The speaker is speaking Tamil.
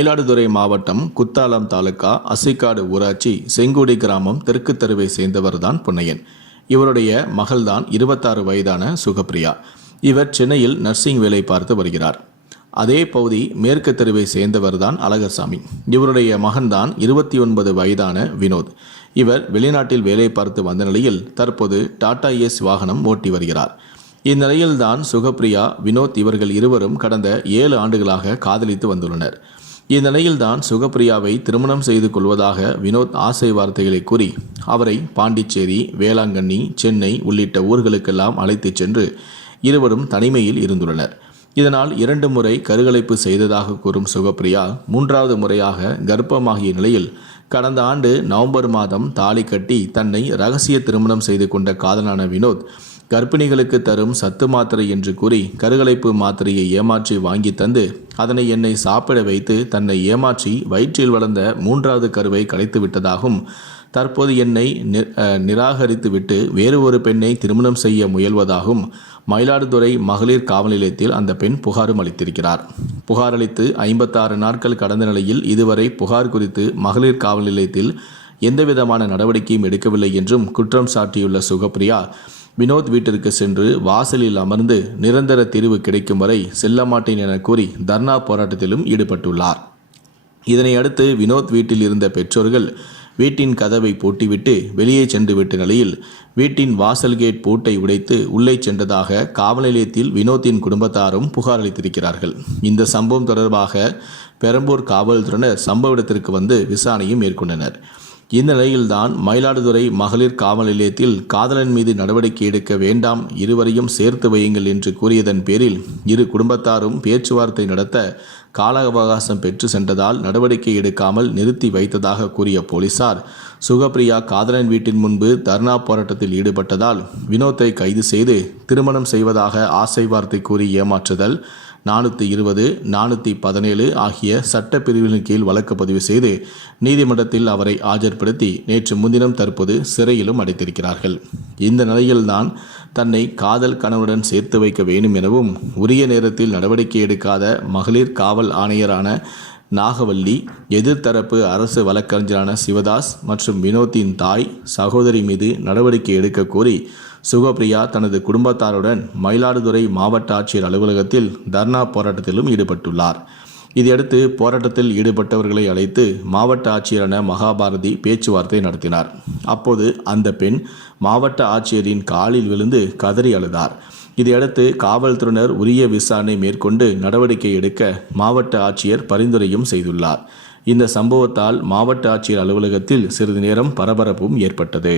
மயிலாடுதுறை மாவட்டம் குத்தாலம் தாலுகா அசைக்காடு ஊராட்சி செங்குடி கிராமம் தெற்கு தெருவை சேர்ந்தவர்தான் பொன்னையன். இவருடைய மகள்தான் இருபத்தாறு வயதான சுகப்பிரியா. இவர் சென்னையில் நர்சிங் வேலை பார்த்து வருகிறார். அதே பகுதி மேற்கு தெருவை சேர்ந்தவர்தான் அழகர்சாமி. இவருடைய மகன்தான் இருபத்தி ஒன்பது வயதான வினோத். இவர் வெளிநாட்டில் வேலை பார்த்து வந்த நிலையில் தற்போது டாடா ஏஸ் வாகனம் ஓட்டி வருகிறார். இந்நிலையில்தான் சுகப்பிரியா வினோத் இவர்கள் இருவரும் கடந்த ஏழு ஆண்டுகளாக காதலித்து வந்துள்ளனர். இந்நிலையில்தான் சுகப்பிரியாவை திருமணம் செய்து கொள்வதாக வினோத் ஆசை வார்த்தைகளை கூறி அவரை பாண்டிச்சேரி வேளாங்கண்ணி சென்னை உள்ளிட்ட ஊர்களுக்கெல்லாம் அழைத்துச் சென்று இருவரும் தனிமையில் இருந்துள்ளனர். இதனால் இரண்டு முறை கருகலைப்பு செய்ததாக கூறும் சுகப்பிரியா மூன்றாவது முறையாக கர்ப்பமாகிய நிலையில் கடந்த ஆண்டு நவம்பர் மாதம் தாலி கட்டி தன்னை ரகசிய திருமணம் செய்து கொண்ட காதலான வினோத் கர்ப்பிணிகளுக்கு தரும் சத்து மாத்திரை என்று கூறி கருகலைப்பு மாத்திரையை ஏமாற்றி வாங்கி தந்து அதனை என்னை சாப்பிட வைத்து தன்னை ஏமாற்றி வயிற்றில் வளர்ந்த மூன்றாவது கருவை கலைத்து விட்டதாகவும் தற்போது என்னை நி- நிராகரித்துவிட்டு வேறு ஒரு பெண்ணை திருமணம் செய்ய முயல்வதாகவும் மயிலாடுதுறை மகளிர் காவல் நிலையத்தில் அந்த பெண் புகாரும் அளித்திருக்கிறார். புகார் அளித்து ஐம்பத்தாறு நாட்கள் கடந்த நிலையில் இதுவரை புகார் குறித்து மகளிர் காவல் நிலையத்தில் எந்தவிதமான நடவடிக்கையும் எடுக்கவில்லை என்றும் குற்றம் சாட்டியுள்ள சுகப்பிரியா வினோத் வீட்டிற்கு சென்று வாசலில் அமர்ந்து நிரந்தர தீர்வு கிடைக்கும் வரை செல்ல மாட்டேன் என கூறி தர்ணா போராட்டத்திலும் ஈடுபட்டுள்ளார். இதனை அடுத்து வினோத் வீட்டில் இருந்த பெற்றோர்கள் வீட்டின் கதவை பூட்டிவிட்டு வெளியே சென்று விட்ட நிலையில் வீட்டின் வாசல் கேட் பூட்டை உடைத்து உள்ளே சென்றதாக காவல் நிலையத்தில் வினோத்தின் குடும்பத்தாரும் புகார் அளித்திருக்கிறார்கள். இந்த சம்பவம் தொடர்பாக பெரம்பூர் காவல்துறையினர் சம்பவ இடத்திற்கு வந்து விசாரணையும் மேற்கொண்டனர். இந்த நிலையில்தான் மயிலாடுதுறை மகளிர் காவல் நிலையத்தில் காதலன் மீது நடவடிக்கை எடுக்க வேண்டாம் இருவரையும் சேர்த்து வையுங்கள் என்று கூறியதன் பேரில் இரு குடும்பத்தாரும் பேச்சுவார்த்தை நடத்த கால அவகாசம் பெற்று சென்றதால் நடவடிக்கை எடுக்காமல் நிறுத்தி வைத்ததாக கூறிய போலீசார் சுகப்பிரியா காதலன் வீட்டின் முன்பு தர்ணா போராட்டத்தில் ஈடுபட்டதால் வினோத்தை கைது செய்து திருமணம் செய்வதாக ஆசை வார்த்தை கூறி ஏமாற்றுதல் நானூற்றி இருபது நானூற்றி பதினேழு ஆகிய சட்ட பிரிவுகளின் கீழ் வழக்கு பதிவு செய்து நீதிமன்றத்தில் அவரை ஆஜர்படுத்தி நேற்று முன்தினம் தற்போது சிறையிலும் அடைத்திருக்கிறார்கள். இந்த நிலையில்தான் தன்னை காதல் கணவனுடன் சேர்த்து வைக்க வேண்டும் எனவும் உரிய நேரத்தில் நடவடிக்கை எடுக்காத மகளிர் காவல் ஆணையரான நாகவல்லி எதிர்த்தரப்பு அரசு வழக்கறிஞரான சிவதாஸ் மற்றும் வினோத்தின் தாய் சகோதரி மீது நடவடிக்கை எடுக்க கோரி சுகப்பிரியா தனது குடும்பத்தாருடன் மயிலாடுதுறை மாவட்ட ஆட்சியர் அலுவலகத்தில் தர்ணா போராட்டத்திலும் ஈடுபட்டுள்ளார். இதையடுத்து போராட்டத்தில் ஈடுபட்டவர்களை அழைத்து மாவட்ட ஆட்சியரான மகாபாரதி பேச்சுவார்த்தை நடத்தினார். அப்போது அந்த பெண் மாவட்ட ஆட்சியரின் காலில் விழுந்து கதறி அழுதார். இதையடுத்து காவல்துறையினர் உரிய விசாரணை மேற்கொண்டு நடவடிக்கை எடுக்க மாவட்ட ஆட்சியர் பரிந்துரையும் செய்துள்ளார். இந்த சம்பவத்தால் மாவட்ட ஆட்சியர் அலுவலகத்தில் சிறிது நேரம் பரபரப்பும் ஏற்பட்டது.